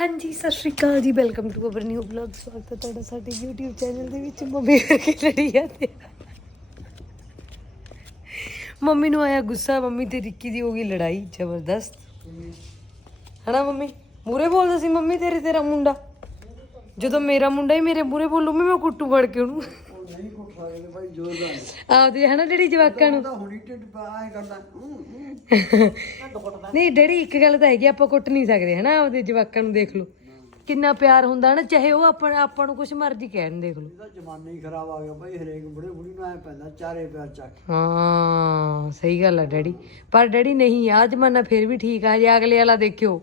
ਹਾਂਜੀ, Sat Sri Akal ji welcome to our new blog ਸਵਾਗਤ ਹੈ ਤੁਹਾਡਾ ਸਾਡੇ YouTube ਚੈਨਲ ਦੇ ਵਿੱਚ। ਮੰਮੀ ਕਰਕੇ ਲੜੀ ਜਾਂਦੇ ਆ। ਮੰਮੀ ਨੂੰ ਆਇਆ ਗੁੱਸਾ, ਮੰਮੀ ਤੇ ਰਿੱਕੀ ਦੀ ਹੋ ਗਈ ਲੜਾਈ, ਜ਼ਬਰਦਸਤ। ਹਨਾ ਮੰਮੀ? ਮੂਰੇ ਬੋਲਦਾ ਸੀ ਮੰਮੀ ਤੇਰੇ, ਤੇਰਾ ਮੁੰਡਾ। ਜਦੋਂ ਮੇਰਾ ਮੁੰਡਾ ਹੀ ਮੇਰੇ ਮੂਰੇ ਬੋਲੂ ਮੈਂ ਕੁੱਟੂ ਫੜ ਕੇ ਉਹਨੂੰ। ਕੋ ਖਾਏ ਭਾਈ ਜ਼ੋਰਦਾਰ ਆਪਦੇ ਹਨਾ ਜਿਹੜੀ ਜਵਾਕਾਂ ਨੂੰ। ਤਾਂ ਹੁਣੀ ਢਿੱਡ ਪਾਏ ਕਰਦਾ। ਨਹੀਂ ਡੈਡੀ ਇੱਕ ਗੱਲ ਤਾਂ ਹੈਗੀ ਆਪਾਂ ਕੁੱਟ ਨਹੀਂ ਸਕਦੇ ਹਨਾ ਆਪਦੇ ਜਵਾਕਾਂ ਨੂੰ ਦੇਖ ਲਓ। ਕਿੰਨਾ ਪਿਆਰ ਹੁੰਦਾ ਨਾ ਚਾਹੇ ਉਹ ਆਪਾਂ ਆਪਾਂ ਨੂੰ ਕੁਝ ਮਰਜ਼ੀ ਕਹਿਣ ਦੇਖ ਲਓ। ਇਹਦਾ ਜ਼ਮਾਨਾ ਹੀ ਖਰਾਬ ਆ ਗਿਆ ਭਾਈ ਹਰੇਕ ਬੁੜੇ ਬੁੜੀ ਨੂੰ ਐ ਪੈਂਦਾ ਚਾਰੇ ਪਿਆਰ ਚੱਕ ਹਾਂ ਸਹੀ ਗੱਲ ਆ ਡੈਡੀ। ਪਰ ਡੈਡੀ ਨਹੀਂ ਆ ਜ਼ਮਾਨਾ ਫਿਰ ਵੀ ਠੀਕ ਆ ਜੇ ਅਗਲੇ ਵਾਲਾ ਦੇਖਿਓ।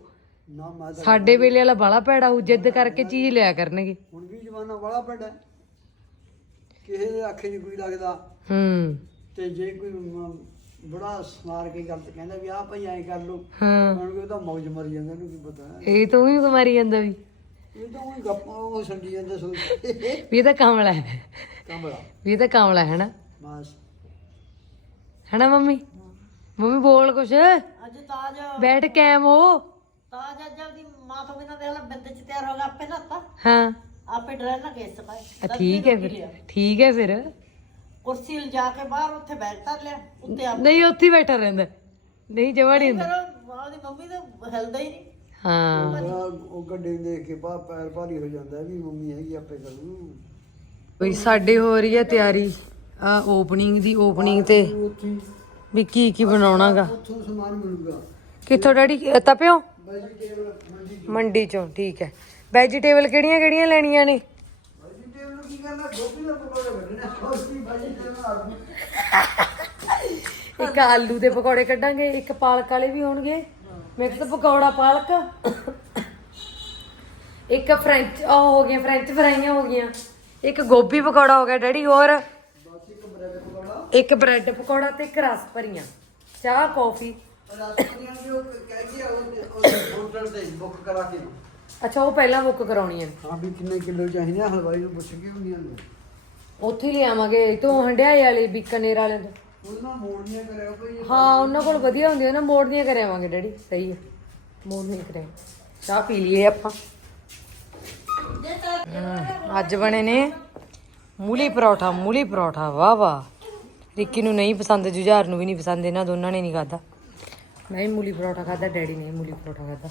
ਨਾ ਸਾਡੇ ਵੇਲੇ ਵਾਲਾ ਬਾਲਾ ਭੈੜਾ ਹੋ ਜਿੱਦ ਕਰਕੇ ਚੀਜ਼ ਲਿਆ ਕਰਨਗੇ। ਹੁਣ ਵੀ ਜ਼ਮਾਨਾ ਬੜਾ ਪੈਂਦਾ ਕਿਸੇ ਦੇ ਅੱਖੇ ਨਹੀਂ ਕੋਈ ਲੱਗਦਾ ਹੂੰ। ਤੇ ਜੇ ਕੋਈ ਮ- ਬੜਾ ਸਮਾਰ ਕੇ ਗੱਲ ਕਹਿੰਦਾ ਵੀ ਆਹ ਭਾਈ ਐਂ ਕਰ ਲੋ ਹਾਂ। ਹੁਣ ਉਹ ਤਾਂ ਮੌਜ ਮਰ ਜਾਂਦਾ ਇਹਨੂੰ ਕੀ ਪਤਾ। ਇਹ ਤਾਂ ਵੀ ਮਾਰੀ ਜਾਂਦਾ ਵੀ। ਇਹ ਤਾਂ ਉਹ ਗੱਪਾਂ ਉਹ ਸੰਡੀ ਜਾਂਦਾ ਸੋਚ ਵੀ ਇਹ ਤਾਂ ਕਾਮਲਾ ਹੈ। ਕੰਬਲਾ ਵੀ ਇਹ ਤਾਂ ਕਾਮਲਾ ਹੈ ਨਾ ਮਾਸ ਹਨਾ ਮੰਮੀ? ਮੰਮੀ ਬੋਲ ਕੁਛ। ਅੱਜ ਤਾਜ ਬੈਠ ਕੈਮ ਹੋ। ਤਾਜ ਅੱਜ ਆਪਦੀ ਮਾਂ ਤੋਂ ਬਿਨਾਂ ਦੇਖ ਲੈ ਬਿੰਦ ਚ ਤਿਆਰ ਹੋ ਗਿਆ ਆਪੇ ਨਾਤਾ ਹਾਂ। ਆਪੇ ਡਰੈਸ ਨਾ ਕੇਸ ਪਾਏ ਆ, ਠੀਕ ਹੈ ਫਿਰ ਠੀਕ ਹੈ ਫਿਰ। ਕੁਰਸੀ ਲਿਜਾ ਕੇ ਬਾਹਰ ਉੱਥੇ ਬੈਗ ਧਰ ਲਿਆ ਉੱਤੇ ਆਪ। ਨਹੀਂ ਉੱਥੇ ਹੀ ਬੈਠਾ ਰਹਿੰਦਾ। ਨਹੀਂ ਜਮਾ ਨਹੀਂ ਹੁੰਦਾ। ਫਿਰ ਮੰਮੀ ਤਾਂ ਹਿਲਦਾ ਹੀ ਨਹੀਂ। ਹਾਂ। ਉਹ ਉਹ ਗੱਡੇ ਨੂੰ ਦੇਖ ਕੇ ਬਾ ਪੈਰ ਭਾਰੀ ਹੋ ਜਾਂਦਾ ਵੀ ਮੰਮੀ ਹੈਗੀ ਆਪੇ ਕਰੂ ਬਈ ਸਾਡੇ ਹੋ ਰਹੀ ਹੈ ਤਿਆਰੀ। ਆ ਓਪਨਿੰਗ ਦੀ ਓਪਨਿੰਗ ਤੇ ਉੱਥੇ ਵੀ ਕੀ ਕੀ ਬਣਾਉਣਾਗਾ। ਉੱਥੋਂ ਸਮਾਨ ਮਿਲੂਗਾ। ਕਿੱਥੋਂ ਡੈਡੀ? ਤਪਿਓ? ਵੈਜੀਟੇਬਲ ਮੰਡੀ ਮੰਡੀ ਚੋਂ ਠੀਕ ਹੈ। ਵੈਜੀਟੇਬਲ ਕਿਹੜੀਆਂ ਕਿਹੜੀਆਂ ਲੈਣੀਆਂ ਨੇ? ਵੈਜੀਟੇਬਲ ਕੀ ਕਰਨਾ ਗੋਭੀ ਦਾ ਪਕੌੜਾ ਕੱਢਣਾ ਗੋਭੀ ਵੈਜੀਟੇਬਲ ਆਲੂ ਇੱਕ ਆਲੂ ਦੇ ਪਕੌੜੇ ਕੱਢਾਂਗੇ ਇੱਕ ਪਾਲਕ ਵਾਲੇ ਵੀ ਹੋਣਗੇ। ਮਿਕਸ ਪਕੌੜਾ ਪਾਲਕ। ਇੱਕ ਫ੍ਰੈਂਚ ਉਹ ਹੋ ਗਿਆ ਫ੍ਰੈਂਚ ਫਰਾਈਆਂ ਹੋ ਗਈਆਂ। ਇੱਕ ਗੋਭੀ ਪਕੌੜਾ ਹੋ ਗਿਆ ਡੈਡੀ ਹੋਰ? ਇੱਕ ਬ੍ਰੈਡ ਪਕੌੜਾ। ਤੇ ਇੱਕ ਰਸ ਭਰੀਆਂ ਚਾਹ ਕੌਫੀ। ਰਾਸਪਰੀਆਂ ਦੇ ਉਹ ਕਹਿ ਗਿਆ ਉਹ ਹੋਟਲ ਤੇ ਬੁੱਕ ਕਰਾ ਕੇ। ਅੱਛਾ ਉਹ ਪਹਿਲਾਂ ਬੁੱਕ ਕਰਾਉਣੀਆਂ ਨੇ ਹਾਂ ਵੀ ਕਿੰਨੇ ਕਿਲੋ ਚਾਹੀਦੇ ਆ ਹਲਵਾਈ ਨੂੰ ਪੁੱਛ ਕੇ ਹੁੰਦੀਆਂ ਨੇ। ਉੱਥੇ ਹੀ ਲਿਆਵਾਂਗੇ ਤੋਂ ਹੰਡਿਆਏ ਵਾਲੇ ਬੀਕਾਨੇਰ ਵਾਲੇ ਤੋਂ। ਉਹਨਾਂ ਮੋੜਨੀਆਂ ਕਰਿਆ ਭਾਈ ਹਾਂ ਉਹਨਾਂ ਕੋਲ ਵਧੀਆ ਹੁੰਦੀਆਂ ਨਾ ਮੋੜਦੀਆਂ ਕਰਿਆਵਾਂਗੇ ਡੈਡੀ। ਸਹੀ ਹੈ ਮੋੜਨੀਆਂ ਕਰਿਆ। ਚਾਹ ਪੀ ਲਈਏ ਆਪਾਂ। ਹਮ, ਅੱਜ ਬਣੇ ਨੇ ਮੂਲੀ ਪਰੌਠਾ ਮੂਲੀ ਪਰੌਠਾ ਵਾਹ ਵਾਹ। ਰਿੱਕੀ ਨੂੰ ਨਹੀਂ ਪਸੰਦ ਜੁਝਾਰ ਨੂੰ ਵੀ ਨਹੀਂ ਪਸੰਦ ਇਹਨਾਂ ਦੋਨਾਂ ਨੇ ਨਹੀਂ ਖਾਦਾ ਮੈਂ ਵੀ ਮੂਲੀ ਪਰੌਠਾ ਖਾਦਾ ਡੈਡੀ ਨੇ ਮੂਲੀ ਪਰੌਠਾ ਖਾਦਾ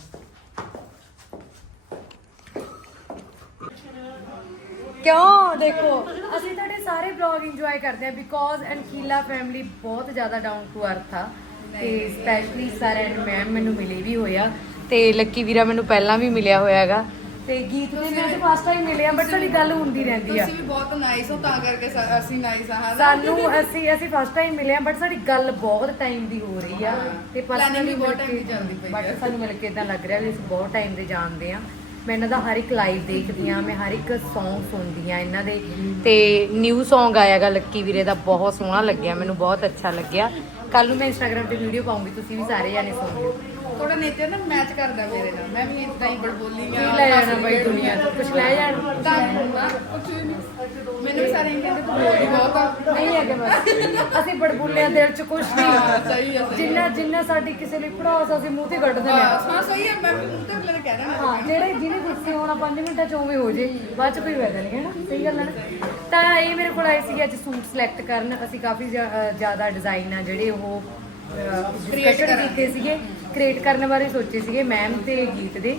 ਕਿਉਂ? ਦੇਖੋ ਅਸੀਂ ਤੁਹਾਡੇ ਸਾਰੇ ਵਲੌਗ ਇੰਜੋਏ ਕਰਦੇ ਹਾਂ ਬਿਕੋਜ਼ ਅਨਕੀਲਾ ਫੈਮਿਲੀ ਬਹੁਤ ਜ਼ਿਆਦਾ ਡਾਊਨ ਟੂ ਅਰਥ ਆ ਤੇ ਸਪੈਸ਼ਲੀ ਸਰ ਐਂਡ ਮੈਮ ਮੈਨੂੰ ਮਿਲੇ ਵੀ ਹੋਇਆ ਤੇ ਲੱਕੀ ਵੀਰਾ ਮੈਨੂੰ ਪਹਿਲਾਂ ਵੀ ਮਿਲਿਆ ਹੋਇਆ ਹੈਗਾ ਤੇ ਗੀਤ ਦੇ ਮੈਂ ਫਸਟ ਟਾਈਮ ਮਿਲੇ ਆ ਬਟ ਸਾਡੀ ਗੱਲ ਹੁੰਦੀ ਰਹਿੰਦੀ ਆ। ਤੁਸੀਂ ਵੀ ਬਹੁਤ ਨਾਈਸ ਹੋ ਤਾਂ ਕਰਕੇ ਸਾ- ਅਸੀਂ ਨਾਈਸ ਆ ਹਾਂ ਸਾਨੂੰ ਅਸੀਂ ਅਸੀਂ ਫਸਟ ਟਾਈਮ ਮਿਲੇ ਆ ਬਟ ਸਾਡੀ ਗੱਲ ਬਹੁਤ ਟਾਈਮ ਦੀ ਹੋ ਰਹੀ ਆ। ਤੇ Planning ਵੀ personally ਬਹੁਤ ਮਿਲ time ਦੀ ਕੇ- ਚੱਲਦੀ ਪਈ but ਸਾਨੂੰ ਮਿਲ ਕੇ ਇਦਾਂ ਲੱਗ ਰਿਹਾ ਵੀ ਅਸੀਂ ਬਹੁਤ ਟਾਈਮ ਦੇ ਜਾਣਦੇ ਆ। ਮੈਂ ਇਹਨਾਂ ਦਾ ਹਰ ਇੱਕ ਲਾਈਵ ਦੇਖਦੀ ਆ ਮੈਂ ਹਰ ਇੱਕ Song ਸੁਣਦੀ ਆ ਇਹਨਾਂ ਦੇ। ਤੇ ਨਿਊ Song ਆਇਆਗਾ ਲੱਕੀ ਵੀਰੇ ਦਾ ਬਹੁਤ ਸੋਹਣਾ ਲੱਗਿਆ ਮੈਨੂੰ ਬਹੁਤ ਅੱਛਾ ਲੱਗਿਆ। ਕੱਲ ਨੂੰ ਮੈਂ Instagram ਤੇ ਵੀਡੀਓ ਪਾਉਂਗੀ ਤੁਸੀਂ ਵੀ ਸਾਰੇ ਜਾਣੇ ਸੁਣ ਲਿਓ। ਥੋੜਾ ਨੇਚਰ ਨਾ ਮੈਚ ਕਰਦਾ ਮੇਰੇ ਨਾਲ ਮੈਂ ਵੀ ਇਦਾਂ ਹੀ ਬੜਬੋਲੀ ਕੀ ਲੈ ਜਾਣਾ ਬਾਈ ਦੁਨੀਆ ਤੋਂ? ਕੁਝ ਲੈ ਜਾਣ? ਤਾਂ ਨਹੀਂ ਮੈਨੂੰ ਵੀ ਸਾਰੇ ਇਹ ਕਹਿੰਦੇ ਤੂੰ ਬੋਲੀ ਬਹੁਤ ਆ ਨਹੀਂ ਹੈਗੇ ਬਸ। ਅਸੀਂ ਬੜਬੁੱਲਿਆਂ ਦਿਲ ਚ ਕੁਝ ਹਾਂ, ਨਹੀਂ ਸਹੀ ਆ, ਸਹੀ ਜਿੰਨਾ ਜਿੰਨਾ ਸਾਡੀ ਕਿਸੇ ਲਈ ਪੜਾਸ ਅਸੀਂ ਮੂੰਹ ਤੇ ਕੱਢ ਦਿੰਦੇ ਆ ਬਸ, ਹਾਂ ਸਹੀ ਹੈ ਮੈਂ ਵੀ ਮੂੰਹ ਤੇ ਅਗਲੇ ਨੇ ਕਹਿ ਦੇਣਾ। ਹਾਂ ਜਿਹੜੇ ਜਿਹਨੇ ਗੁੱਸੇ ਹੋਣਾ 5 ਮਿੰਟਾਂ ਚ ਉਵੇਂ ਹੋ ਜੇ। ਬਾਅਦ ਚ ਕੋਈ ਫਾਇਦਾ ਨਹੀਂ ਹੈ ਨਾ? ਸਹੀ ਗੱਲ ਹੈ ਨਾ? ਤਾਂ ਇਹ ਮੇਰੇ ਕੋਲ ਆਏ ਸੀ ਅੱਜ ਸੂਟ ਸਿਲੈਕਟ ਕਰਨ। ਅਸੀਂ ਕਾਫੀ ਜ਼ਿਆ- ਜ਼ਿਆਦਾ ਡਿਜ਼ਾਈਨ ਆ ਜਿਹੜੇ ਉਹ ਕ੍ਰੀਏਟ ਕੀਤੇ ਸੀਗੇ। ਕ੍ਰੀਏਟ ਕਰਨ ਬਾਰੇ ਸੋਚੇ ਸੀਗੇ ਮੈਮ ਤੇ ਗੀਤ ਦੇ।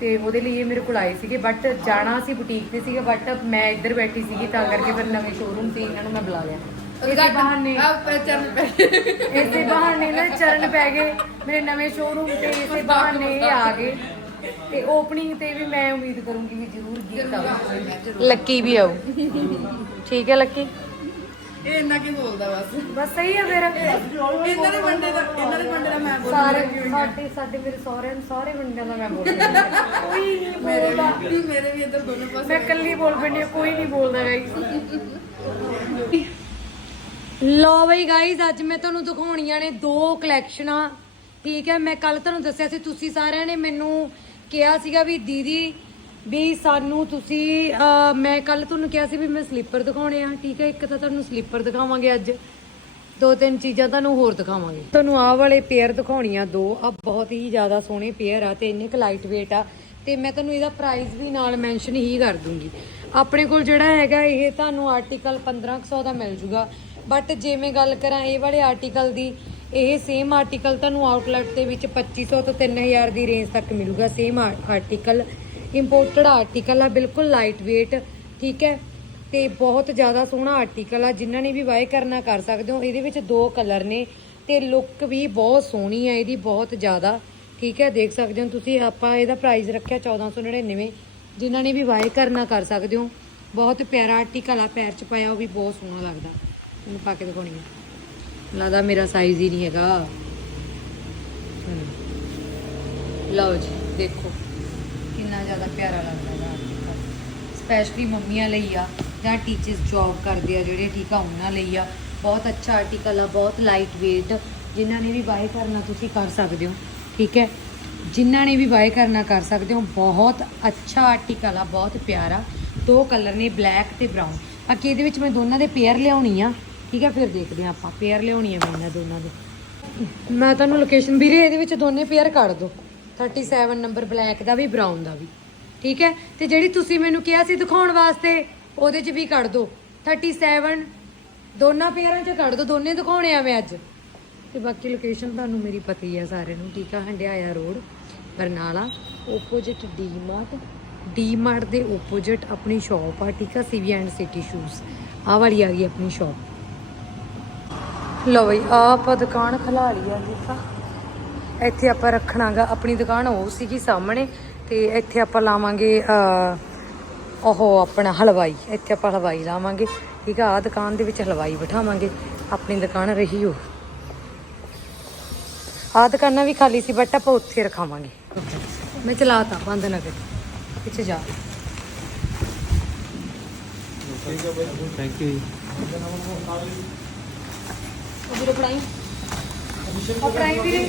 ਤੇ ਉਹਦੇ ਲਈ ਇਹ ਮੇਰੇ ਕੋਲ ਆਏ ਸੀਗੇ ਬਟ ਜਾਣਾ ਸੀ ਬੁਟੀਕ ਤੇ ਸੀਗਾ ਬਟ ਮੈਂ ਇੱਧਰ ਬੈਠੀ ਸੀਗੀ ਤਾਂ ਕਰਕੇ ਫਿਰ ਨਵੇਂ ਸ਼ੋਰੂਮ ਤੇ ਇਹਨਾਂ ਨੂੰ ਮੈਂ ਬੁਲਾ ਲਿਆ। ਇਸੇ ਬਹਾਨੇ ਚਰਨ ਪੈ ਇਸੇ ਬਹਾਨੇ ਨਾ ਚਰਨ ਪੈ ਗਏ ਮੇਰੇ ਨਵੇਂ ਸ਼ੋਰੂਮ ਤੇ ਇਸੇ ਬਹਾਨੇ ਇਹ ਆ ਗਏ। ਤੇ ਓਪਨਿੰਗ ਤੇ ਵੀ ਮੈਂ ਉਮੀਦ ਕਰੂੰਗੀ ਵੀ ਜ਼ਰੂਰ ਗੀਤ ਆਊ ਲੱਕੀ ਵੀ ਆਊ। ਠੀਕ ਹੈ ਲੱਕੀ? ਇਹ ਇੰਨਾ ਕੀ ਬੋਲਦਾ ਬਸ। ਬਸ ਸਹੀ ਹੈ ਫਿਰ। ਇਹਨਾਂ ਦੇ ਬੰਦੇ ਦਾ ਇਹਨਾਂ ਦੇ ਬੰਦੇ ਦਾ ਮੈਂ ਬੋਲ ਸਾਰੇ ਸਾਡੇ ਸਾਡੇ ਮੇਰੇ ਸਹੁਰੇ ਨੂੰ ਸਾਰੇ ਬੰਦਿਆਂ ਦਾ ਮੈਂ ਬੋਲਦੀ ਹਾਂ। ਕੋਈ ਨਹੀਂ ਬੋਲਦਾ। ਵੀ ਮੇਰੇ ਵੀ ਇੱਧਰ ਦੋਨੋਂ ਪਾਸੇ ਮੈਂ ਇਕੱਲੀ ਬੋਲ ਪੈਂਦੀ ਹਾਂ ਕੋਈ ਨਹੀਂ ਬੋਲਦਾ ਗਾਈਸ ਲੋ ਬਈ ਗਾਈਸ ਅੱਜ ਮੈਂ ਤੁਹਾਨੂੰ ਦਿਖਾਉਣੀਆਂ ਨੇ ਦੋ ਕਲੈਕਸ਼ਨਾਂ ਠੀਕ ਹੈ ਮੈਂ ਕੱਲ ਤੁਹਾਨੂੰ ਦੱਸਿਆ ਸੀ ਤੁਸੀਂ ਸਾਰਿਆਂ ਨੇ ਮੈਨੂੰ ਕਿਹਾ ਸੀਗਾ ਵੀ ਦੀਦੀ ਵੀ ਸਾਨੂੰ ਤੁਸੀਂ ਅਹ, ਮੈਂ ਕੱਲ ਤੁਹਾਨੂੰ ਕਿਹਾ ਸੀ ਵੀ ਮੈਂ ਸਲੀਪਰ ਦਿਖਾਉਣੇ ਆ ਠੀਕ ਹੈ? ਇੱਕ ਤਾਂ ਤੁਹਾਨੂੰ ਸਲੀਪਰ ਦਿਖਾਵਾਂਗੇ ਅੱਜ। ਦੋ ਤਿੰਨ ਚੀਜ਼ਾਂ ਤੁਹਾਨੂੰ ਹੋਰ ਦਿਖਾਵਾਂਗੇ। ਤੁਹਾਨੂੰ ਆਹ ਵਾਲੇ ਪੇਅਰ ਦਿਖਾਉਣੀਆਂ ਦੋ। ਆ ਬਹੁਤ ਹੀ ਜ਼ਿਆਦਾ ਸੋਹਣੇ ਪੇਅਰ ਆ ਤੇ ਇੰਨੇ ਕੁ ਲਾਈਟ weight ਆ ਤੇ ਮੈਂ ਤੁਹਾਨੂੰ ਇਹਦਾ ਪ੍ਰਾਈਸ ਵੀ ਨਾਲ ਮੈਂਸ਼ਨ ਹੀ ਕਰ ਦੂੰਗੀ। ਆਪਣੇ ਕੋਲ ਜਿਹੜਾ ਹੈਗਾ ਇਹ ਤੁਹਾਨੂੰ ਆਰਟੀਕਲ 1500 ਦਾ ਮਿਲ ਜੂਗਾ। ਬਟ ਜੇ ਮੈਂ ਗੱਲ ਕਰਾਂ ਇਹ ਵਾਲੇ ਆਰਟੀਕਲ ਦੀ ਇਹ ਸੇਮ ਆਰਟੀਕਲ ਤੁਹਾਨੂੰ ਆਊਟਲੈਟ ਦੇ ਵਿੱਚ 2500 ਤੋਂ 3000 ਦੀ ਰੇਂਜ ਤੱਕ ਮਿਲੂਗਾ। ਸੇਮ ਆਰਟੀਕਲ ਇੰਪੋਰਟਡ ਆਰਟੀਕਲ ਆ, ਬਿਲਕੁਲ ਲਾਈਟ weight ਠੀਕ ਹੈ? ਤੇ ਬਹੁਤ ਜ਼ਿਆਦਾ ਸੋਹਣਾ ਆਰਟੀਕਲ ਆ, ਜਿਨ੍ਹਾਂ ਨੇ ਵੀ ਬਾਏ ਕਰਨਾ ਕਰ ਸਕਦੇ ਹੋ। ਇਹਦੇ ਵਿੱਚ ਦੋ ਕਲਰ ਨੇ ਤੇ ਲੁੱਕ ਵੀ ਬਹੁਤ ਸੋਹਣੀ ਆ, ਇਹਦੀ ਬਹੁਤ ਜ਼ਿਆਦਾ, ਠੀਕ ਹੈ? ਦੇਖ ਸਕਦੇ ਹੋ ਤੁਸੀਂ, ਆਪਾਂ ਇਹਦਾ ਪ੍ਰਾਈਸ ਰੱਖਿਆ 1499 ਜਿਨ੍ਹਾਂ ਨੇ ਵੀ ਬਾਏ ਕਰਨਾ ਕਰ ਸਕਦੇ ਹੋ। ਬਹੁਤ ਪਿਆਰਾ ਆਰਟੀਕਲ ਆ, ਪੈਰ ਚ ਪਾਇਆ, ਉਹ ਵੀ ਬਹੁਤ ਸੋਹਣਾ ਲੱਗਦਾ। ਮੈਨੂੰ ਪਾ ਕੇ ਦਿਖਾਉਣੀ ਹੈ ਲੱਗਦਾ ਮੇਰਾ ਸਾਈਜ਼ ਹੀ ਨਹੀਂ ਹੈਗਾ। ਲਓ ਜੀ, ਦੇਖੋ। ਕਿੰਨਾ ਜ਼ਿਆਦਾ ਪਿਆਰਾ ਲੱਗਦਾ ਹੈ ਸਪੈਸ਼ਲੀ ਮੰਮੀਆਂ ਲਈ ਆ, ਜਾਂ ਟੀਚਰਸ ਜੌਬ ਕਰਦੇ ਆ ਜਿਹੜੇ ਠੀਕ ਆ, ਉਹਨਾਂ ਲਈ ਆ। ਬਹੁਤ ਅੱਛਾ ਆਰਟੀਕਲ ਆ, ਬਹੁਤ ਲਾਈਟ weight ਜਿਨ੍ਹਾਂ ਨੇ ਵੀ ਬਾਏ ਕਰਨਾ ਤੁਸੀਂ ਕਰ ਸਕਦੇ ਹੋ, ਠੀਕ ਹੈ? ਜਿਨ੍ਹਾਂ ਨੇ ਵੀ ਬਾਏ ਕਰਨਾ ਕਰ ਸਕਦੇ ਹੋ, ਬਹੁਤ ਅੱਛਾ ਆਰਟੀਕਲ ਆ, ਬਹੁਤ ਪਿਆਰਾ। ਦੋ ਕਲਰ ਨੇ ਬਲੈਕ ਤੇ ਬਰਾਊਨ ਬਾਕੀ ਇਹਦੇ ਵਿੱਚ ਮੈਂ ਦੋਨਾਂ ਦੇ ਪੇਅਰ ਲਿਆਉਣੀ ਆ, ਠੀਕ ਹੈ? ਫਿਰ ਦੇਖਦੇ ਆ ਆਪਾਂ। ਪੇਅਰ ਲਿਆਉਣੀ ਆ ਮੈਂ ਇਹਨਾਂ ਦੋਨਾਂ ਦੇ। ਮੈਂ ਤੁਹਾਨੂੰ ਲੋਕੇਸ਼ਨ ਵੀਰੇ, ਇਹਦੇ ਵਿੱਚ ਦੋਨੇ ਪੇਅਰ ਕੱਢ ਦੋ 37 ਨੰਬਰ ਬਲੈਕ ਦਾ ਵੀ, ਬਰਾਊਨ ਦਾ ਵੀ। ਠੀਕ ਹੈ? ਤੇ ਜਿਹੜੀ ਤੁਸੀਂ ਮੈਨੂੰ ਕਿਹਾ ਸੀ ਦਿਖਾਉਣ ਵਾਸਤੇ, ਉਹਦੇ 'ਚ ਵੀ ਕੱਢ ਦੋ। 37 ਦੋਨਾਂ ਪੇਅਰਾਂ 'ਚ ਕੱਢ ਦੋ, ਦੋਨੇ ਦਿਖਾਉਣੇ ਆ ਮੈਂ ਅੱਜ। ਤੇ ਬਾਕੀ ਲੋਕੇਸ਼ਨ ਤੁਹਾਨੂੰ ਮੇਰੀ ਪਤਾ ਹੀ ਆ ਸਾਰਿਆਂ ਨੂੰ, ਠੀਕ ਆ? Handiaya road, Barnala opposite D Mart D Mart ਦੇ ਓਪੋਜਿਟ ਆਪਣੀ ਸ਼ਾਪ ਆ, ਠੀਕ ਆ? ਸੀਵੀ ਐਂਡ ਸਿਟੀ ਸ਼ੂਜ਼ ਆਹ ਵਾਲੀ ਆ ਗਈ ਆਪਣੀ ਸ਼ਾਪ ਲਓ ਬਈ, ਆਹ ਆਪਾਂ ਦੁਕਾਨ ਖਲਾ ਲਈ ਆ, ਦੇਖਾ? ਇੱਥੇ ਆਪਾਂ ਰੱਖਣਾਗਾ ਆਪਣੀ ਦੁਕਾਨ ਉਹ ਸੀਗੀ ਸਾਹਮਣੇ ਤੇ ਇੱਥੇ ਆਪਾਂ ਲਾਵਾਂਗੇ ਉਹ ਆਪਣਾ ਹਲਵਾਈ ਇੱਥੇ ਆਪਾਂ ਹਲਵਾਈ ਲਾਵਾਂਗੇ ਠੀਕ ਆ ਆ ਦੁਕਾਨ ਦੇ ਵਿੱਚ ਹਲਵਾਈ ਬਿਠਾਵਾਂਗੇ ਆਪਣੀ ਦੁਕਾਨ ਰਹੀ ਉਹ। ਆ ਦੁਕਾਨਾਂ ਵੀ ਖਾਲੀ ਸੀ ਬਟ ਆਪਾਂ ਉੱਥੇ ਰਖਾਵਾਂਗੇ। ਮੈਂ ਚਲਾਤਾ ਬੰਦ ਨਾ ਕਰ ਪਿੱਛੇ ਜਾ। ਥੈਂਕ ਯੂ ਉਹ ਵੀਰੇ ਪੜਾਈ ਉਹ ਪੜਾਈ ਵੀਰੇ।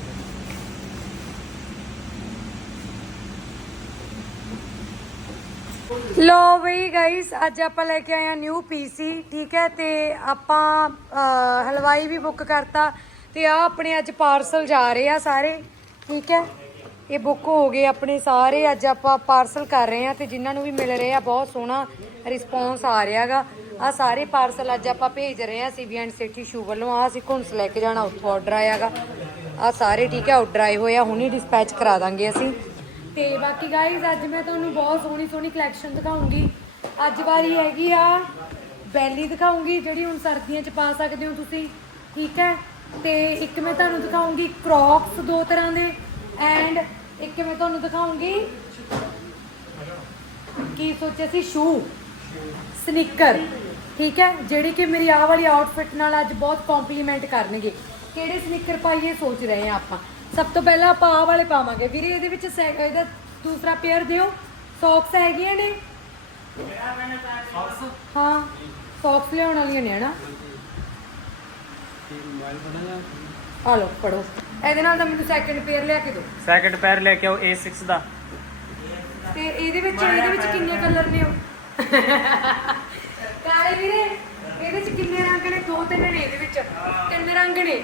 ਲੋ ਬਈ ਗਾਇਸ ਅੱਜ ਆਪਾਂ ਲੈ ਕੇ ਆਏ ਆ ਨਿਊ ਪੀਸੀ ਠੀਕ ਹੈ? ਤੇ ਆਪਾਂ ਹਲਵਾਈ ਵੀ ਬੁੱਕ ਕਰਤਾ ਤੇ ਆ ਆਪਣੇ ਅੱਜ ਪਾਰਸਲ ਜਾ ਰਹੇ ਆ ਸਾਰੇ, ਠੀਕ ਹੈ? ਇਹ ਬੁੱਕ ਹੋ ਗਏ ਆਪਣੇ ਸਾਰੇ, ਅੱਜ ਆਪਾਂ ਪਾਰਸਲ ਕਰ ਰਹੇ ਆ ਤੇ ਜਿਨ੍ਹਾਂ ਨੂੰ ਵੀ ਮਿਲ ਰਹੇ ਆ ਬਹੁਤ ਸੋਹਣਾ ਰਿਸਪੌਂਸ ਆ ਰਿਹਾਗਾ ਆ ਸਾਰੇ ਪਾਰਸਲ ਅੱਜ ਆਪਾਂ ਭੇਜ ਰਹੇ ਆ ਸੀਬੀ ਐਂਡ ਸਿਟੀ ਸ਼ੂ ਵੱਲੋਂ। ਆ ਅਸੀਂ ਘੁੰਸ ਲੈ ਕੇ ਜਾਣਾ, ਉੱਥੋਂ ਆਰਡਰ ਆਇਆਗਾ ਆ ਸਾਰੇ, ਠੀਕ ਹੈ? ਆਰਡਰ ਆਏ ਹੋਏ ਆ, ਹੁਣੀ ਡਿਸਪੈਚ ਕਰਾ ਦਾਂਗੇ ਅਸੀਂ। ਤੇ ਬਾਕੀ ਗਾਈਜ਼ ਅੱਜ ਮੈਂ ਤੁਹਾਨੂੰ ਬਹੁਤ ਸੋਹਣੀ ਸੋਹਣੀ ਕਲੈਕਸ਼ਨ ਦਿਖਾਉਂਗੀ। ਅੱਜ ਵਾਰੀ ਹੈਗੀ ਆ ਬੈਲੀ ਦਿਖਾਉਂਗੀ, ਜਿਹੜੀ ਹੁਣ ਸਰਦੀਆਂ 'ਚ ਪਾ ਸਕਦੇ ਹੋ ਤੁਸੀਂ, ਠੀਕ ਹੈ? ਤੇ ਇੱਕ ਮੈਂ ਤੁਹਾਨੂੰ ਦਿਖਾਉਂਗੀ ਕ੍ਰੌਕਸ ਦੋ ਤਰ੍ਹਾਂ ਦੇ ਐਂਡ ਇੱਕ ਮੈਂ ਤੁਹਾਨੂੰ ਦਿਖਾਉਂਗੀ ਕੀ ਸੋਚਿਆ ਸੀ? ਸ਼ੂ ਸਨੀਕਰ ਠੀਕ ਹੈ? ਜਿਹੜੀ ਕਿ ਮੇਰੀ ਆਹ ਵਾਲੀ ਆਊਟਫਿਟ ਨਾਲ ਅੱਜ ਬਹੁਤ ਕੰਪਲੀਮੈਂਟ ਕਰਨਗੇ। ਕਿਹੜੇ ਸਨੀਕਰ ਪਾਈਏ ਸੋਚ ਰਹੇ ਆ ਆਪਾਂ। ਸਭ ਤੋਂ ਪਹਿਲਾਂ ਆਪਾਂ ਆਹ ਵਾਲੇ ਪਾਵਾਂਗੇ। ਵੀਰੇ ਇਹਦੇ ਵਿੱਚ ਸੈ- ਇਹਦਾ ਦੂਸਰਾ ਪੇਅਰ ਦਿਓ। ਸੌਕਸ ਹੈਗੀਆਂ ਨੇ। ਹਾਂ ਸੌਕਸ ਲਿਆਉਣ ਵਾਲੀਆਂ ਨੇ ਹਨਾ? ਆ ਲਓ ਪੜੋ ਇਹਦੇ ਨਾਲ ਤਾਂ ਮੈਨੂੰ ਸੈਕਿੰਡ ਪੇਅਰ ਲਿਆ ਕੇ ਦਿਓ। ਸੈਕਿੰਡ ਪੈਰ ਲੈ ਕੇ ਆਓ A6 ਦਾ। ਤੇ ਇਹਦੇ ਵਿੱਚ ਇਹਦੇ ਵਿੱਚ ਕਿੰਨੇ ਕਲਰ ਨੇ ਉਹ? ਕਾਲੇ ਵੀਰੇ ਇਹਦੇ ਚ ਕਿੰਨੇ ਰੰਗ ਨੇ? ਦੋ ਤਿੰਨ ਨੇ ਇਹਦੇ ਵਿੱਚ। ਤਿੰਨ ਰੰਗ ਨੇ।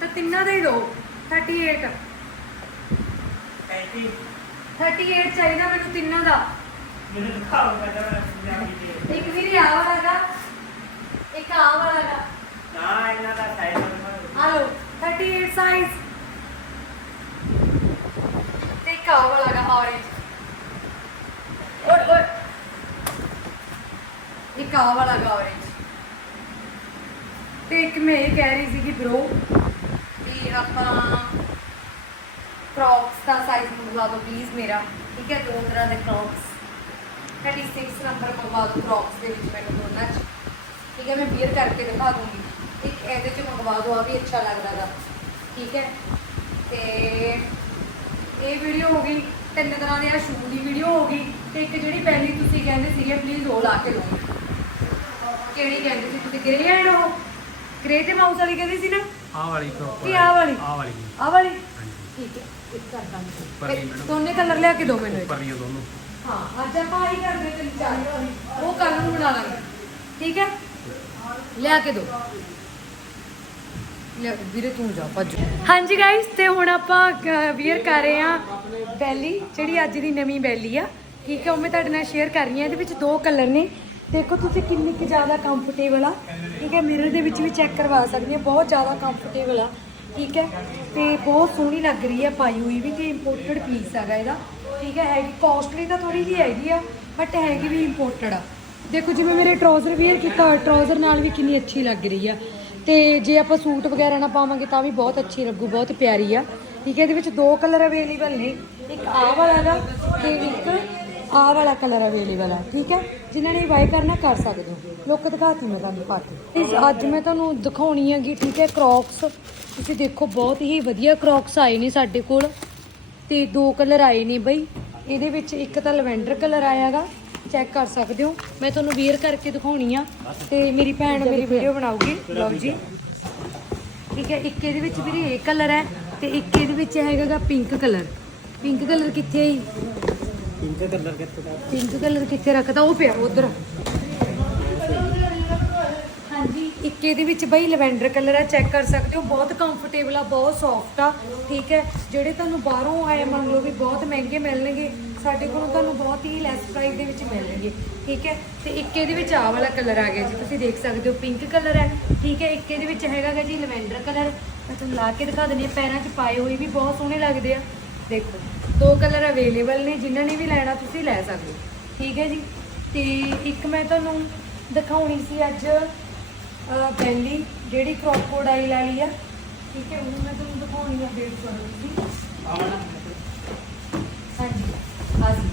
ਤਾਂ ਤਿੰਨਾਂ ਦਾ ਹੀ ਦੋ। 38 38 ਚਾਹੀਦਾ ਮੈਨੂੰ ਤਿੰਨਾਂ ਦਾ। ਇੱਕ ਵੀਰੇ ਆਹ ਵਾਲਾ ਦਾ ਇੱਕ ਆਹ ਵਾਲਾ ਦਾ। ਨਾ ਇਹਨਾਂ ਦਾ ਸਾਈਜ਼ ਆ ਲਓ 38 ਸਾਈਜ਼ ਤੇ ਇੱਕ ਆਹ ਵਾਲਾ ਦਾ orange ਓਏ ਓਏ। ਇੱਕ ਆਹ ਵਾਲਾ ਗਾ orange ਤੇ ਇੱਕ ਮੈਂ ਇਹ ਕਹਿ ਰਹੀ ਸੀ ਕਿ ਬ్రో ਵੀ ਆਪਾਂ ਕ੍ਰੌਕਸ ਦਾ ਸਾਈਜ਼ ਮੰਗਵਾ ਦਿਓ ਪਲੀਜ਼ ਮੇਰਾ, ਠੀਕ ਹੈ, ਦੋ ਤਰ੍ਹਾਂ ਦੇ ਕ੍ਰੌਕਸ 36 ਨੰਬਰ ਮੰਗਵਾ ਦਿਓ ਕ੍ਰੌਕਸ ਦੇ ਵਿੱਚ ਮੈਨੂੰ ਦੋਨਾਂ ਚ। ਠੀਕ ਹੈ, ਮੈਂ ਵੀਅਰ ਕਰਕੇ ਦਿਖਾ ਦੂੰਗੀ। ਇੱਕ ਇਹਦੇ ਚ ਮੰਗਵਾ ਦਿਓ, ਆ ਵੀ ਅੱਛਾ ਲੱਗਦਾ ਗਾ। ਠੀਕ ਹੈ, ਤੇ ਇਹ ਵੀਡੀਓ ਹੋ ਗਈ, ਤਿੰਨ ਤਰ੍ਹਾਂ ਦੇ ਆ ਸ਼ੂ ਦੀ ਵੀਡੀਓ ਹੋ ਗਈ, ਤੇ ਇੱਕ ਜਿਹੜੀ ਪਹਿਲੀ ਤੁਸੀਂ ਕਹਿੰਦੇ ਸੀਗੇ ਪਲੀਜ਼ ਉਹ ਲਾ ਕੇ ਦਿਓ। ਕਿਹੜੀ ਕਹਿੰਦੇ ਸੀ ਤੁਸੀਂ ਗ੍ਰੇ ਐਂਡ ਉਹ? ਗ੍ਰੇ ਤੇ ਮਾਊਸ ਵਾਲੀ ਕਹਿੰਦੀ ਸੀ ਨਾ? ਆਹ ਵਾਲੀ ਪ੍ਰੋਪਰ ਕੀ ਆਹ ਵਾਲੀ? ਆਹ ਵਾਲੀ। ਆਹ ਵਾਲੀ? ਹਾਂਜੀ। ਠੀਕ ਹੈ ਇੱਕ ਕਰ ਉੱਪਰ ਦਾਂਗੇ ਦੀ madam। ਦੋਨੇ ਕਲਰ ਲਿਆ ਕੇ ਦੋ ਮੈਨੂੰ ਇੱਕ। ਉੱਪਰ ਦੀਆਂ ਦੋਨੋਂ। ਹਾਂ ਅੱਜ ਆਪਾਂ ਆਹੀ ਕਰਦੇ ਤਿੰਨ ਚਾਰ। ਉਹ ਕੱਲ ਨੂੰ ਬਣਾ ਲਾਂਗੇ। ਠੀਕ ਹੈ? ਲਿਆ ਕੇ ਦੋ। ਲਿਆ ਕੇ- ਵੀਰੇ ਤੂੰ ਜਾ ਭੱਜ ਹਾਂਜੀ ਗਾਇਸ ਤੇ ਹੁਣ ਆਪਾਂ ਵੀਅਰ ਕਰ ਰਹੇ ਆ ਬੈਲੀ ਜਿਹੜੀ ਅੱਜ ਦੀ ਨਵੀਂ ਬੈਲੀ ਆ। ਠੀਕ ਹੈ ਉਹ ਮੈਂ ਤੁਹਾਡੇ ਨਾਲ ਸ਼ੇਅਰ ਕਰ ਰਹੀ ਹਾਂ। ਇਹਦੇ ਵਿੱਚ ਦੋ ਕਲਰ ਨੇ। ਦੇਖੋ ਤੁਸੀਂ ਕਿੰਨੀ ਕੁ ਜ਼ਿਆਦਾ ਕੰਫਰਟੇਬਲ ਆ। ਠੀਕ ਹੈ ਮਿਰਰ ਦੇ ਵਿੱਚ ਵੀ ਚੈੱਕ ਕਰਵਾ ਸਕਦੇ ਆ ਬਹੁਤ ਜ਼ਿਆਦਾ ਕੰਫਰਟੇਬਲ ਆ। ਠੀਕ ਹੈ, ਤੇ ਬਹੁਤ ਸੋਹਣੀ ਲੱਗ ਰਹੀ ਹੈ ਪਾਈ ਹੋਈ ਵੀ ਤੇ ਇੰਪੋਰਟਡ ਪੀਸ ਹੈਗਾ ਇਹਦਾ। ਠੀਕ ਹੈ, ਹੈਗੀ ਕਾਸਟਲੀ ਤਾਂ ਥੋੜੀ ਜਿਹੀ ਹੈਗੀ ਆ ਬਟ ਹੈਗੀ ਵੀ ਇੰਪੋਰਟਡ ਆ। ਦੇਖੋ, ਜਿਵੇਂ ਮੇਰੇ ਟਰਾਊਜ਼ਰ ਵੀਅਰ ਕੀਤਾ ਟਰਾਊਜ਼ਰ ਨਾਲ ਵੀ ਕਿੰਨੀ ਅੱਛੀ ਲੱਗ ਰਹੀ ਆ। ਤੇ ਜੇ ਆਪਾਂ ਸੂਟ ਵਗੈਰਾ ਨਾ ਪਾਵਾਂਗੇ, ਤਾਂ ਵੀ ਬਹੁਤ ਅੱਛੀ ਲੱਗੂ, ਬਹੁਤ ਪਿਆਰੀ ਆ। ਠੀਕ ਹੈ, ਇਹਦੇ ਵਿੱਚ ਦੋ ਕਲਰ ਅਵੇਲੇਬਲ ਨੇ। ਇੱਕ ਆਹ ਵਾਲਾ ਦਾ ਤੇ ਇੱਕ ਆਹ ਵਾਲਾ ਕਲਰ ਅਵੇਲੇਬਲ ਆ, ਠੀਕ ਹੈ? ਜਿਨ੍ਹਾਂ ਨੇ ਬਾਈ ਕਰਨਾ, ਕਰ ਸਕਦੇ ਹੋ। ਲੋਕ ਦਿਖਾਤੀ ਮੈਂ ਤੁਹਾਨੂੰ ਪਾ ਕੇ ਅੱਜ ਮੈਂ ਤੁਹਾਨੂੰ ਦਿਖਾਉਣੀ ਹੈਗੀ, ਠੀਕ ਹੈ ਕ੍ਰੌਕਸ ਤੁਸੀਂ ਦੇਖੋ, ਬਹੁਤ ਹੀ ਵਧੀਆ ਕ੍ਰੌਕਸ ਆਏ ਨੇ ਸਾਡੇ ਕੋਲ। ਤੇ ਦੋ ਕਲਰ ਆਏ ਨੇ ਬਈ। ਇਹਦੇ ਵਿੱਚ ਇੱਕ ਤਾਂ ਲਵੈਂਡਰ ਕਲਰ ਆਇਆਗਾ ਚੈੱਕ ਕਰ ਸਕਦੇ ਹੋ। ਮੈਂ ਤੁਹਾਨੂੰ ਵੇਅਰ ਕਰਕੇ ਦਿਖਾਉਣੀ ਆ। ਤੇ ਮੇਰੀ ਭੈਣ ਮੇਰੀ ਵੀਡੀਓ ਬਣਾਉਗੀ ਲਓ ਜੀ। ਠੀਕ ਹੈ, ਇੱਕ ਇਹਦੇ ਵਿੱਚ ਵੀਰੇ ਇਹ ਕਲਰ ਹੈ ਤੇ ਇੱਕ ਇਹਦੇ ਵਿੱਚ ਹੈਗਾਗਾ ਪਿੰਕ ਕਲਰ ਪਿੰਕ ਕਲਰ ਕਿੱਥੇ ਹੈ ਪਿੰਕ ਕਲਰ ਕਿੱਥੇ ਦਾ? ਪਿੰਕ ਕਲਰ ਕਿੱਥੇ ਰੱਖਦਾ? ਉਹ ਪਿਆ ਉਧਰ। ਹਾਂਜੀ, ਇੱਕ ਇਹਦੇ ਵਿੱਚ ਬਈ ਲਵੈਂਡਰ ਕਲਰ ਆ, ਚੈੱਕ ਕਰ ਸਕਦੇ ਹੋ। ਬਹੁਤ ਕੰਫਰਟੇਬਲ ਆ, ਬਹੁਤ ਸੌਫਟ ਆ, ਠੀਕ ਹੈ? ਜਿਹੜੇ ਤੁਹਾਨੂੰ ਬਾਹਰੋਂ ਆਏ ਮੰਨ ਲਓ ਵੀ ਬਹੁਤ ਮਹਿੰਗੇ ਮਿਲਣਗੇ, ਸਾਡੇ ਕੋਲੋਂ ਤੁਹਾਨੂੰ ਬਹੁਤ ਹੀ ਲੈਸ ਪ੍ਰਾਈਸ ਦੇ ਵਿੱਚ ਮਿਲਣਗੇ, ਠੀਕ ਹੈ? ਤੇ ਇੱਕ ਇਹਦੇ ਵਿੱਚ ਆ ਵਾਲਾ ਕਲਰ ਆ ਗਿਆ ਜੀ, ਤੁਸੀਂ ਦੇਖ ਸਕਦੇ ਹੋ, ਪਿੰਕ ਕਲਰ ਹੈ, ਠੀਕ ਹੈ? ਇੱਕ ਇਹਦੇ ਵਿੱਚ ਹੈਗਾ ਗਾ ਜੀ ਲਵੈਂਡਰ ਕਲਰ। ਮੈਂ ਤੁਹਾਨੂੰ ਲਾ ਕੇ ਦਿਖਾ ਦਿੰਦੀ ਹਾਂ, ਪੈਰਾਂ 'ਚ ਪਾਏ ਹੋਏ ਵੀ ਬਹੁਤ ਸੋਹਣੇ ਲੱਗਦੇ ਆ। ਦੇਖੋ ਦੋ ਕਲਰ ਅਵੇਲੇਬਲ ਨੇ ਜਿਨ੍ਹਾਂ ਨੇ ਵੀ ਲੈਣਾ ਤੁਸੀਂ ਲੈ ਸਕਦੇ ਹੋ। ਠੀਕ ਹੈ ਜੀ? ਤੇ ਇੱਕ ਮੈਂ ਤੁਹਾਨੂੰ ਦਿਖਾਉਣੀ ਸੀ ਅੱਜ ਅਹ, ਬੈਲੀ ਜਿਹੜੀ ਕ੍ਰੋਕੋਡਾਈਲ ਵਾਲੀ ਆ। ਠੀਕ ਹੈ ਉਹ ਮੈਂ ਤੁਹਾਨੂੰ ਦਿਖਾਉਣੀ ਆ ਵੇਟ ਕਰੋ ਤੁਸੀਂ ਹਾਂਜੀ। ਹਾਂਜੀ।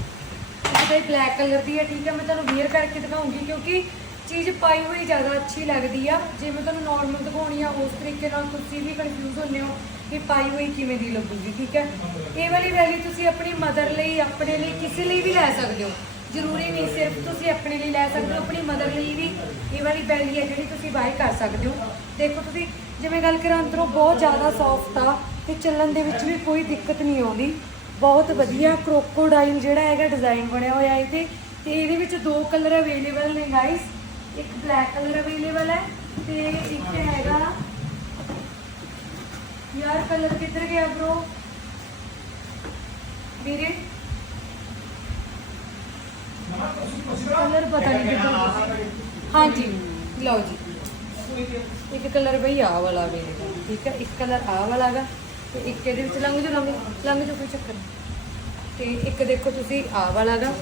ਇਹ ਬਲੈਕ ਕਲਰ ਦੀ ਹੈ ਠੀਕ ਹੈ ਮੈਂ ਤੁਹਾਨੂੰ ਵੇਅਰ ਕਰਕੇ ਦਿਖਾਉਂਗੀ ਕਿਉਂਕਿ ਚੀਜ਼ ਪਾਈ ਹੋਈ ਜ਼ਿਆਦਾ ਅੱਛੀ ਲੱਗਦੀ ਆ। ਜੇ ਮੈਂ ਤੁਹਾਨੂੰ ਨਾਰਮਲ ਦਿਖਾਉਣੀ ਆ, ਉਸ ਤਰੀਕੇ ਨਾਲ ਤੁਸੀਂ ਵੀ ਕਨਫਿਊਜ਼ ਹੁੰਦੇ ਹੋ ਕਿ ਪਾਈ ਹੋਈ ਕਿਵੇਂ ਦੀ ਲੱਗੂਗੀ, ਠੀਕ ਹੈ? ਇਹ ਵਾਲੀ ਵੈਲੀ ਤੁਸੀਂ ਆਪਣੀ ਮਦਰ ਲਈ, ਆਪਣੇ ਲਈ ਕਿਸੇ ਲਈ ਵੀ ਲੈ ਸਕਦੇ ਹੋ। ਜ਼ਰੂਰੀ ਨਹੀਂ ਸਿਰਫ ਤੁਸੀਂ ਆਪਣੇ ਲਈ ਲੈ ਸਕਦੇ ਹੋ, ਆਪਣੀ ਮਦਰ ਲਈ ਵੀ ਇਹ ਵਾਲੀ ਬੈਲੀ ਹੈ ਜਿਹੜੀ ਤੁਸੀਂ ਬਾਈ ਕਰ ਸਕਦੇ ਹੋ। ਦੇਖੋ ਤੁਸੀਂ, ਜਿਵੇਂ ਗੱਲ ਕਰਾਂ, ਅੰਦਰੋਂ ਬਹੁਤ ਜ਼ਿਆਦਾ ਸੌਫਟ ਆ ਤੇ ਚੱਲਣ ਦੇ ਵਿੱਚ ਵੀ ਕੋਈ ਦਿੱਕਤ ਨਹੀਂ ਆਉਂਦੀ। ਬਹੁਤ ਵਧੀਆ ਕ੍ਰੋਕੋਡਾਈਲ ਜਿਹੜਾ ਹੈਗਾ ਡਿਜ਼ਾਈਨ ਬਣਿਆ ਹੋਇਆ ਇਹਦੇ ਤੇ। ਇਹਦੇ ਵਿੱਚ ਦੋ ਕਲਰ ਅਵੇਲੇਬਲ ਨੇ ਗਾਇਸ ਇੱਕ ਬਲੈਕ ਕਲਰ ਅਵੇਲੇਬਲ ਹੈ ਤੇ ਇੱਕ ਹੈਗਾ ਯਾਰ ਕਲਰ ਕਿੱਧਰ ਗਿਆ ਬ్రో ਵੀਰੇ ਕਲਰ ਪਤਾ ਨਹੀਂ ਕਿੱਧਰ ਗਿਆ। ਹਾਂਜੀ ਲਓ ਜੀ ਇੱਕ ਕਲਰ ਬਈ ਆਹ ਵਾਲਾ ਅਵੇਲੇਬਲ ਠੀਕ ਹੈ ਇੱਕ ਕਲਰ ਆਹ ਵਾਲਾ ਹੈਗਾ ਤੇ ਇੱਕ ਇਹਦੇ ਵਿੱਚ ਲੰਘ ਜੋ ਲੰਘ ਲੰਘ ਜੋ ਕੋਈ ਚੱਕਰ ਨਹੀਂ ਤੇ ਇੱਕ ਦੇਖੋ ਤੁਸੀਂ ਆ ਵਾਲਾ ਗਾ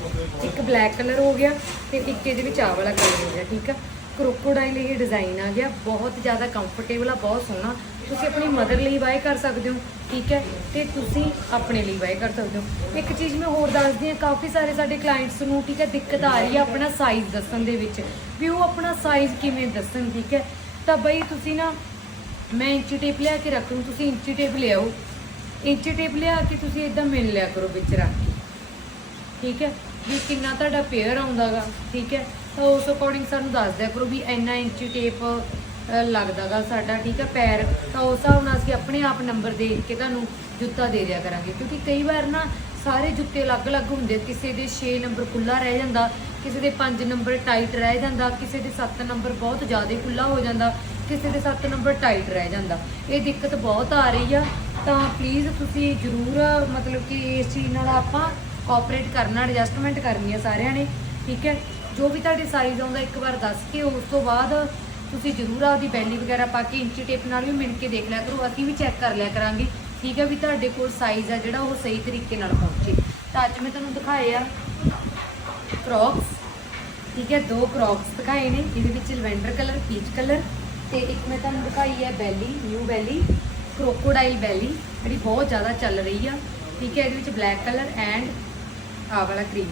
ਇੱਕ ਬਲੈਕ ਕਲਰ ਹੋ ਗਿਆ ਤੇ ਇੱਕ ਇਹਦੇ ਵਿੱਚ ਆ ਵਾਲਾ ਕਲਰ ਹੋ ਗਿਆ, ਠੀਕ ਆ? ਕ੍ਰੋਕੋਡਾਈਲ ਇਹ ਡਿਜ਼ਾਈਨ ਆ ਗਿਆ, ਬਹੁਤ ਜ਼ਿਆਦਾ ਕੰਫਰਟੇਬਲ ਆ, ਬਹੁਤ ਸੋਹਣਾ। ਤੁਸੀਂ ਆਪਣੀ ਮਦਰ ਲਈ ਬਾਏ ਕਰ ਸਕਦੇ ਹੋ, ਠੀਕ ਹੈ ਤੇ ਤੁਸੀਂ ਆਪਣੇ ਲਈ ਬਾਏ ਕਰ ਸਕਦੇ ਹੋ। ਇੱਕ ਚੀਜ਼ ਮੈਂ ਹੋਰ ਦੱਸਦੀ ਹਾਂ, ਕਾਫੀ ਸਾਰੇ ਸਾਡੇ ਕਲਾਇੰਟਸ ਨੂੰ, ਠੀਕ ਹੈ ਦਿੱਕਤ ਆ ਰਹੀ ਹੈ ਆਪਣਾ ਸਾਈਜ਼ ਦੱਸਣ ਦੇ ਵਿੱਚ। ਵੀ ਉਹ ਆਪਣਾ ਸਾਈਜ਼ ਕਿਵੇਂ ਦੱਸਣ, ਠੀਕ ਹੈ ਤਾਂ ਬਈ ਤੁਸੀਂ ਨਾ, ਮੈਂ ਇੰਚੀ ਟੇਪ ਲਿਆ ਕੇ ਰੱਖ ਲੂੰ ਤੁਸੀਂ ਇੰਚੀ ਟੇਪ ਲਿਆਓ ਇੰਚ ਟੇਪ ਲਿਆ ਕੇ ਤੁਸੀਂ ਇਦਾਂ ਮਿਲ ਲਿਆ ਕਰੋ ਵਿੱਚ ਰੱਖ ਕੇ। ਠੀਕ ਹੈ? ਵੀ ਕਿੰਨਾ ਤੁਹਾਡਾ ਪੇਅਰ ਆਉਂਦਾਗਾ ਠੀਕ ਹੈ? ਤਾਂ ਉਸ ਅਕੋਰਡਿੰਗ ਸਾਨੂੰ ਦੱਸ ਦਿਆ ਕਰੋ ਵੀ ਇੰਨਾ ਇੰਚ ਟੇਪ ਅ, ਲੱਗਦਾਗਾ ਸਾਡਾ ਠੀਕ ਹੈ? ਪੈਰ ਤਾਂ ਉਸ ਹਿਸਾਬ ਨਾਲ ਅਸੀਂ ਆਪਣੇ ਆਪ ਨੰਬਰ ਦੇਖ ਕੇ ਤੁਹਾਨੂੰ ਜੁੱਤਾ ਦੇ ਦਿਆ ਕਰਾਂਗੇ। ਕਿਉਂਕਿ ਕਈ ਵਾਰ ਨਾ ਸਾਰੇ ਜੁੱਤੇ ਅਲੱਗ-ਅਲੱਗ ਹੁੰਦੇ ਕਿਸੇ ਦੇ 6 ਨੰਬਰ ਖੁੱਲਾ ਰਹਿ ਜਾਂਦਾ ਕਿਸੇ ਦੇ 5 ਨੰਬਰ ਟਾਈਟ ਰਹਿ ਜਾਂਦਾ ਕਿਸੇ ਦੇ 7 ਨੰਬਰ ਬਹੁਤ ਜ਼ਿਆਦਾ ਖੁੱਲਾ ਹੋ ਜਾਂਦਾ ਕਿਸੇ ਦੇ 7 ਨੰਬਰ ਟਾਈਟ ਰਹਿ ਜਾਂਦਾ। ਇਹ ਦਿੱਕਤ ਬਹੁਤ ਆ ਰਹੀ ਆ। ਤਾਂ ਪਲੀਜ਼ ਤੁਸੀਂ ਜਰੂਰ ਮਤਲਬ ਕਿ ਇਸ ਚੀਜ਼ ਨਾਲ ਆਪਾਂ ਕੋਆਪਰੇਟ ਕਰਨਾ ਐਡਜਸਟਮੈਂਟ ਕਰਨੀ ਹੈ ਸਾਰਿਆਂ ਨੇ, ਠੀਕ ਹੈ? ਜੋ ਵੀ ਤੁਹਾਡੇ ਸਾਈਜ਼ ਆਉਂਦਾ, ਇੱਕ ਵਾਰ ਦੱਸ ਕੇ ਉਸ ਤੋਂ ਬਾਅਦ ਤੁਸੀਂ ਜਰੂਰ ਆਪਦੀ ਬੈਲੀ ਵਗੈਰਾ ਪਾ ਕੇ ਇੰਚੀ ਟੇਪ ਨਾਲ ਵੀ ਮਿਲ ਕੇ ਦੇਖ ਲਿਆ ਕਰੋ, ਅਸੀਂ ਵੀ ਚੈੱਕ ਕਰ ਲਿਆ ਕਰਾਂਗੇ, ਠੀਕ ਹੈ? ਵੀ ਤੁਹਾਡੇ ਕੋਲ ਸਾਈਜ਼ ਆ ਜਿਹੜਾ ਉਹ ਸਹੀ ਤਰੀਕੇ ਨਾਲ ਪਹੁੰਚੇ। ਤਾਂ ਅੱਜ ਮੈਂ ਤੁਹਾਨੂੰ ਦਿਖਾਏ ਆ ਕ੍ਰੌਕਸ ਠੀਕ ਹੈ? ਦੋ ਕ੍ਰੌਕਸ ਦਿਖਾਏ ਨੇ ਇਹਦੇ ਵਿੱਚ ਲਵੈਂਡਰ ਕਲਰ ਪੀਚ ਕਲਰ ਤੇ ਇੱਕ ਮੈਂ ਤੁਹਾਨੂੰ ਦਿਖਾਈ ਹੈ ਬੈਲੀ ਨਿਊ ਬੈਲੀ ਕ੍ਰੋਕੋਡਾਈਲ ਵੈਲੀ ਜਿਹੜੀ ਬਹੁਤ ਜ਼ਿਆਦਾ ਚੱਲ ਰਹੀ ਆ, ਠੀਕ ਹੈ, ਇਹਦੇ ਵਿੱਚ ਬਲੈਕ ਕਲਰ ਐਂਡ ਆ ਵਾਲਾ ਕਰੀਮ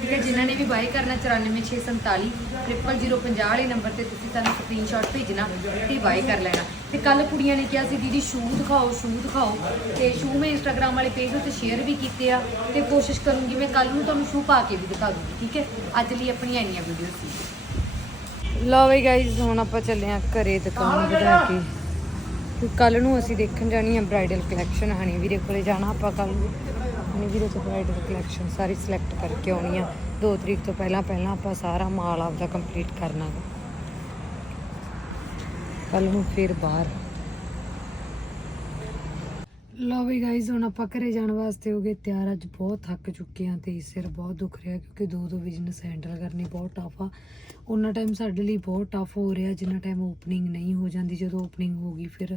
ਠੀਕ ਹੈ, ਜਿਨ੍ਹਾਂ ਨੇ ਵੀ ਬਾਈ ਕਰਨਾ 94647 00050 ਵਾਲੇ ਨੰਬਰ ਤੇ ਤੁਸੀਂ ਸਾਨੂੰ ਸਕਰੀਨਸ਼ਾਟ ਭੇਜਣਾ ਤੇ ਬਾਈ ਕਰ ਲੈਣਾ। ਤੇ ਕੱਲ ਕੁੜੀਆਂ ਨੇ ਕਿਹਾ ਸੀ, ਦੀਦੀ ਸ਼ੂ ਦਿਖਾਓ ਸ਼ੂ ਦਿਖਾਓ। ਤੇ ਸ਼ੂ ਮੈਂ ਇੰਸਟਾਗ੍ਰam ਵਾਲੇ ਪੇਜ ਉੱਤੇ ਸ਼ੇਅਰ ਵੀ ਕੀਤੇ ਆ ਤੇ ਕੋਸ਼ਿਸ਼ ਕਰੂੰਗੀ ਮੈਂ ਕੱਲ ਨੂੰ ਤੁਹਾਨੂੰ ਸ਼ੂ ਪਾ ਕੇ ਵੀ ਦਿਖਾ ਦੂੰਗੀ, ਠੀਕ ਹੈ? ਅੱਜ ਲਈ ਆਪਣੀਆਂ ਇੰਨੀਆਂ ਵੀਡੀਓਜ਼ ਸੀ। ਲਓ ਬਈ ਗਾਇਜ਼ ਹੁਣ ਆਪਾਂ ਚੱਲੇ ਆ ਘਰੇ ਦੁਕਾਨ ਵਧਾ ਕੇ। ਕੱਲ ਨੂੰ ਅਸੀਂ ਦੇਖਣ ਜਾਣੀ ਆ ਬ੍ਰਾਈਡਲ ਕਲੈਕਸ਼ਨ ਹਣੀ ਵੀਰੇ ਕੋਲੇ ਜਾਣਾ ਆਪਾਂ ਕੱਲ ਨੂੰ। ਹਣੀ ਵੀਰੇ ਤੋਂ ਬ੍ਰਾਈਡਲ ਕਲੈਕਸ਼ਨ ਸਾਰੀ ਸਿਲੈਕਟ ਕਰਕੇ ਆਉਣੀ ਆ। 2 ਤਰੀਕ ਤੋਂ ਪਹਿਲਾਂ ਪਹਿਲਾਂ ਆਪਾਂ ਸਾਰਾ ਮਾਲ ਆਪਦਾ ਕੰਪਲੀਟ ਕਰਨਾ ਹੈ ਕੱਲ ਨੂੰ ਫਿਰ ਬਾਹਰ। ਲਓ ਵੀ ਗਾਇਜ਼ ਹੁਣ ਆਪਾਂ ਘਰੇ ਜਾਣ ਵਾਸਤੇ ਹੋ ਗਏ ਤਿਆਰ। ਅੱਜ ਬਹੁਤ ਥੱਕ ਚੁੱਕੇ ਹਾਂ ਤੇ ਸਿਰ ਬਹੁਤ ਦੁਖ ਰਿਹਾ ਕਿਉਂਕਿ ਦੋ ਦੋ ਬਿਜ਼ਨਸ ਹੈਂਡਲ ਕਰਨੇ ਬਹੁਤ ਟਫ ਆ। ਉਹਨਾਂ ਟਾਈਮ ਸਾਡੇ ਲਈ ਬਹੁਤ ਟਫ ਹੋ ਰਿਹਾ, ਜਿੰਨਾ ਟਾਈਮ ਓਪਨਿੰਗ ਨਹੀਂ ਹੋ ਜਾਂਦੀ, ਜਦੋਂ ਓਪਨਿੰਗ ਹੋ ਗਈ ਫਿਰ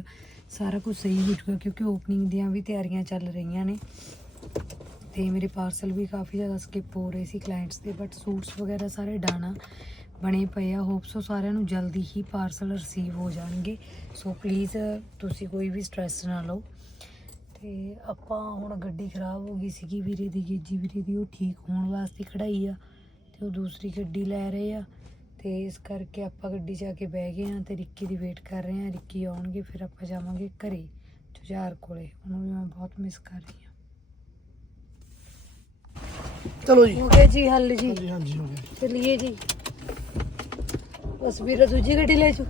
ਸਾਰਾ ਕੁਝ ਸਹੀ ਹੋ ਜਾਊਗਾ ਕਿਉਂਕਿ ਓਪਨਿੰਗ ਦੀਆਂ ਵੀ ਤਿਆਰੀਆਂ ਚੱਲ ਰਹੀਆਂ ਨੇ। ਤੇ ਮੇਰੇ ਪਾਰਸਲ ਵੀ ਕਾਫੀ ਜ਼ਿਆਦਾ ਸਕਿਪ ਹੋ ਰਹੇ ਸੀ ਕਲਾਇੰਟਸ ਦੇ ਬਟ ਸੂਟਸ ਵਗੈਰਾ ਸਾਰੇ ਡਾਣਾ ਬਣੇ ਪਏ ਆ। ਹੋਪ ਸੋ ਸਾਰਿਆਂ ਨੂੰ ਜਲਦੀ ਹੀ ਪਾਰਸਲ ਰਿਸੀਵ ਹੋ ਜਾਣਗੇ। ਸੋ ਪਲੀਜ਼ ਤੁਸੀਂ ਕੋਈ ਵੀ ਸਟ੍ਰੈਸ ਨਾ ਲਓ। ਤੇ ਆਪਾਂ ਹੁਣ ਗੱਡੀ ਖਰਾਬ ਹੋ ਗਈ ਸੀਗੀ ਵੀਰੇ ਦੀ ਗੇਜੀ ਵੀਰੇ ਦੀ ਉਹ ਠੀਕ ਹੋਣ ਵਾਸਤੇ ਖੜਾਈ ਆ ਤੇ ਉਹ ਦੂਸਰੀ ਗੱਡੀ ਲੈ ਰਹੇ ਆ ਤੇ ਇਸ ਕਰਕੇ ਆਪਾਂ ਗੱਡੀ 'ਚ ਆ ਕੇ ਬਹਿ ਗਏ ਆ ਤੇ ਰਿੱਕੀ ਦੀ ਵੇਟ ਕਰ ਰਹੇ ਆ ਰਿੱਕੀ ਆਉਣਗੇ ਫਿਰ ਆਪਾਂ ਜਾਵਾਂਗੇ ਘਰੇ ਜੁਝਾਰ ਕੋਲੇ। ਉਹਨੂੰ ਵੀ ਮੈਂ ਬਹੁਤ ਮਿਸ ਕਰ ਰਹੀ ਆ ਚਲੋ ਜੀ। ਹੋ ਗਿਆ ਜੀ ਹੱਲ ਜੀ। ਹਾਂਜੀ ਹਾਂਜੀ ਹੋ ਗਿਆ। ਚਲਿਏ ਜੀ। ਬਸ ਵੀਰੇ ਦੂਜੀ ਗੱਡੀ ਲੈ ਚੋ